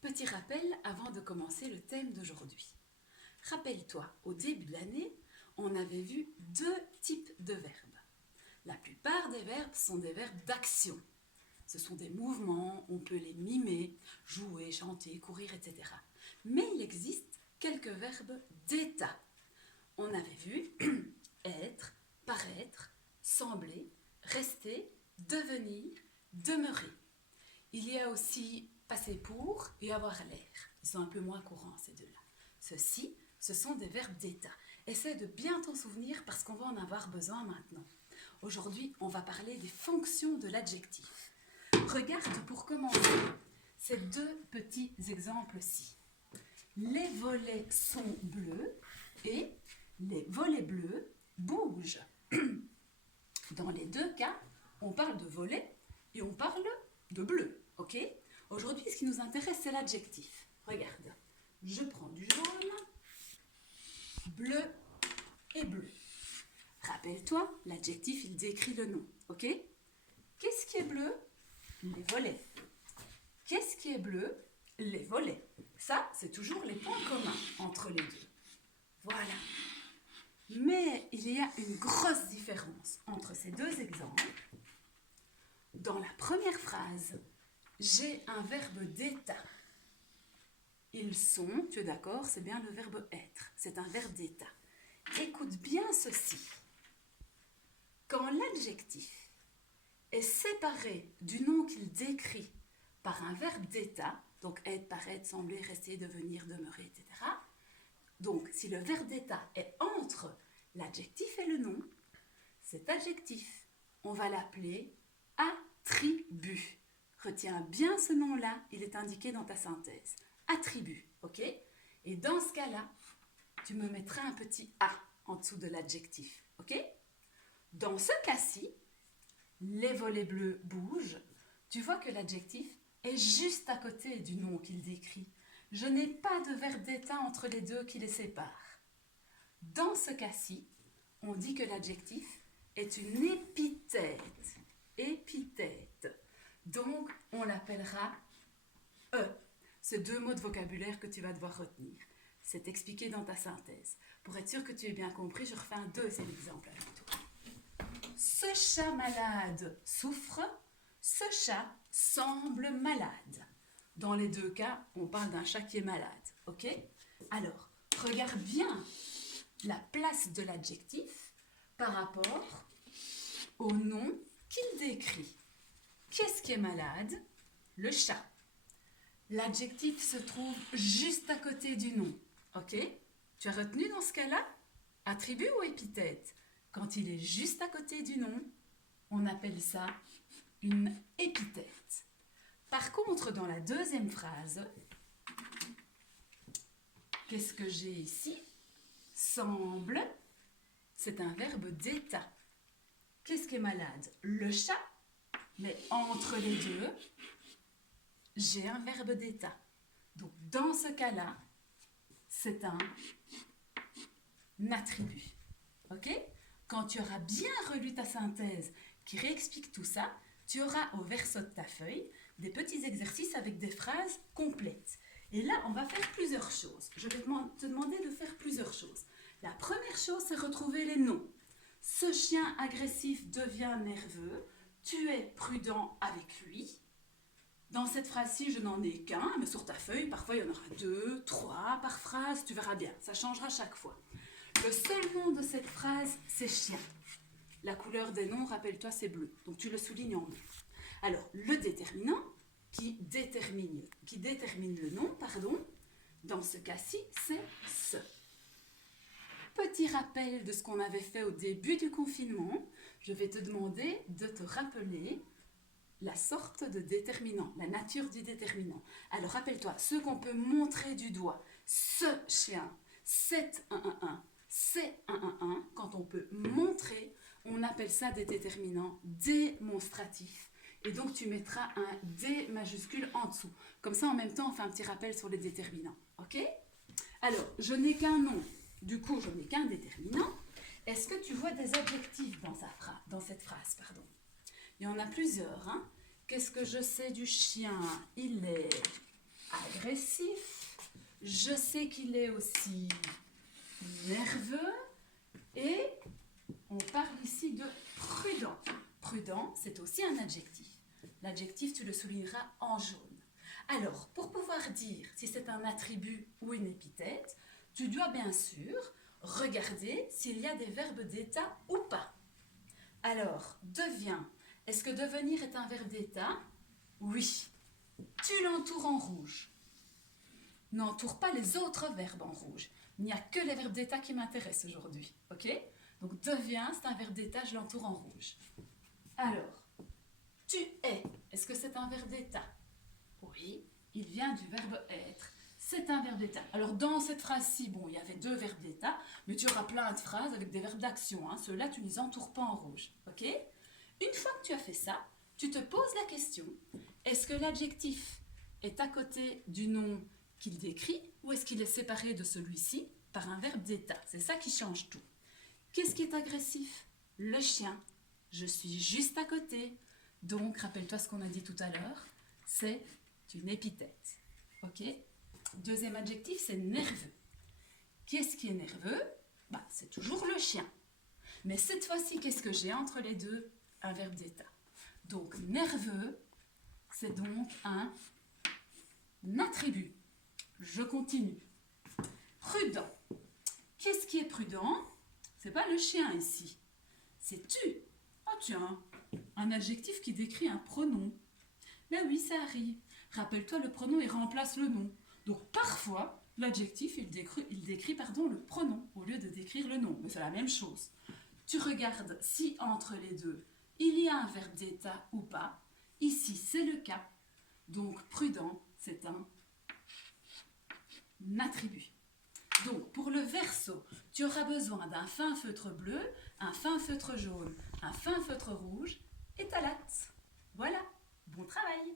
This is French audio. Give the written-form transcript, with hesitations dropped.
Petit rappel avant de commencer le thème d'aujourd'hui. Rappelle-toi, au début de l'année, on avait vu deux types de verbes. La plupart des verbes sont des verbes d'action. Ce sont des mouvements, on peut les mimer, jouer, chanter, courir, etc. Mais il existe quelques verbes d'état. On avait vu être, paraître, sembler, rester, devenir, demeurer. Il y a aussi passer pour et avoir l'air. Ils sont un peu moins courants, ces deux-là. Ceux-ci, ce sont des verbes d'état. Essaie de bien t'en souvenir parce qu'on va en avoir besoin maintenant. Aujourd'hui, on va parler des fonctions de l'adjectif. Regarde pour commencer ces deux petits exemples-ci. Les volets sont bleus et les volets bleus bougent. Dans les deux cas, on parle de volets et on parle de bleu, ok ? Aujourd'hui, ce qui nous intéresse, c'est l'adjectif. Regarde, je prends du jaune, bleu et bleu. Rappelle-toi, l'adjectif, il décrit le nom, ok ? Qu'est-ce qui est bleu ? Les volets. Qu'est-ce qui est bleu ? Les volets. Ça, c'est toujours les points communs entre les deux. Voilà. Mais il y a une grosse différence entre ces deux exemples. Dans la première phrase, j'ai un verbe d'état. Ils sont, tu es d'accord, c'est bien le verbe être. C'est un verbe d'état. Écoute bien ceci. Quand l'adjectif est séparé du nom qu'il décrit par un verbe d'état, donc être, paraître, sembler, rester, devenir, demeurer, etc. Donc, si le verbe d'état est entre l'adjectif et le nom, cet adjectif, on va l'appeler attribut. Retiens bien ce nom-là, il est indiqué dans ta synthèse. Attribut, ok ? Et dans ce cas-là, tu me mettras un petit A en dessous de l'adjectif, ok ? Dans ce cas-ci, les volets bleus bougent. Tu vois que l'adjectif est juste à côté du nom qu'il décrit. Je n'ai pas de verbe d'état entre les deux qui les séparent. Dans ce cas-ci, on dit que l'adjectif est une épithète. Épithète. Donc, on l'appellera E. C'est deux mots de vocabulaire que tu vas devoir retenir. C'est expliqué dans ta synthèse. Pour être sûr que tu aies bien compris, je refais un deuxième exemple avec toi. Ce chat malade souffre, ce chat semble malade. Dans les deux cas, on parle d'un chat qui est malade, ok ? Alors, regarde bien la place de l'adjectif par rapport au nom qu'il décrit. Qu'est-ce qui est malade ? Le chat. L'adjectif se trouve juste à côté du nom, ok ? Tu as retenu dans ce cas-là ? Attribut ou épithète ? Quand il est juste à côté du nom, on appelle ça une épithète. Par contre, dans la deuxième phrase, qu'est-ce que j'ai ici ? Semble, c'est un verbe d'état. Qu'est-ce qui est malade ? Le chat, mais entre les deux, j'ai un verbe d'état. Donc, dans ce cas-là, c'est un attribut. Ok ? Quand tu auras bien relu ta synthèse qui réexplique tout ça, tu auras au verso de ta feuille des petits exercices avec des phrases complètes. Et là, on va faire plusieurs choses. Je vais te demander de faire plusieurs choses. La première chose, c'est retrouver les noms. Ce chien agressif devient nerveux. Tu es prudent avec lui. Dans cette phrase-ci, je n'en ai qu'un, mais sur ta feuille, parfois il y en aura 2, 3 par phrase. Tu verras bien, ça changera chaque fois. Le seul nom de cette phrase, c'est chien. La couleur des noms, rappelle-toi, c'est bleu. Donc tu le soulignes en bleu. Alors, le déterminant, qui détermine le nom, dans ce cas-ci, c'est ce. Petit rappel de ce qu'on avait fait au début du confinement, je vais te demander de te rappeler la sorte de déterminant, la nature du déterminant. Alors rappelle-toi, ceux qu'on peut montrer du doigt, ce chien, c'est un, c'est un, quand on peut montrer, on appelle ça des déterminants démonstratifs. Et donc tu mettras un D majuscule en dessous. Comme ça, en même temps, on fait un petit rappel sur les déterminants. Ok ? Alors, je n'ai qu'un nom, du coup, je n'ai qu'un déterminant. Est-ce que tu vois des adjectifs dans cette phrase, pardon ? Il y en a plusieurs. Hein ? Qu'est-ce que je sais du chien ? Il est agressif. Je sais qu'il est aussi nerveux. Et on parle ici de prudent. Prudent, c'est aussi un adjectif. L'adjectif, tu le souligneras en jaune. Alors, pour pouvoir dire si c'est un attribut ou une épithète, tu dois bien sûr regarder s'il y a des verbes d'état ou pas. Alors, devient. Est-ce que devenir est un verbe d'état? Oui. Tu l'entoures en rouge. N'entoure pas les autres verbes en rouge. Il n'y a que les verbes d'état qui m'intéressent aujourd'hui. Ok? Donc, devient, c'est un verbe d'état, je l'entoure en rouge. Alors, tu es. Est-ce que c'est un verbe d'état? Oui, il vient du verbe être. C'est un verbe d'état. Alors, dans cette phrase-ci, bon, il y avait 2 verbes d'état, mais tu auras plein de phrases avec des verbes d'action. Hein. Ceux-là, tu ne les entoures pas en rouge. Ok? Une fois que tu as fait ça, tu te poses la question, est-ce que l'adjectif est à côté du nom qu'il décrit ou est-ce qu'il est séparé de celui-ci par un verbe d'état? C'est ça qui change tout. Qu'est-ce qui est agressif? Le chien. Je suis juste à côté. Donc, rappelle-toi ce qu'on a dit tout à l'heure, c'est une épithète. Ok? Deuxième adjectif, c'est nerveux. Qu'est-ce qui est nerveux? C'est toujours le chien. Mais cette fois-ci, qu'est-ce que j'ai entre les deux? Un verbe d'état. Donc, nerveux, c'est donc un attribut. Je continue. Prudent. Qu'est-ce qui est prudent? C'est pas le chien ici. C'est tu. Oh tiens, un adjectif qui décrit un pronom. Mais oui, ça arrive. Rappelle-toi, le pronom, il remplace le nom. Donc parfois, l'adjectif, il décrit le pronom au lieu de décrire le nom. Mais c'est la même chose. Tu regardes si entre les deux, il y a un verbe d'état ou pas. Ici, c'est le cas. Donc prudent, c'est un attribut. Donc, pour le verso, tu auras besoin d'un fin feutre bleu, un fin feutre jaune, un fin feutre rouge et ta latte. Voilà, bon travail!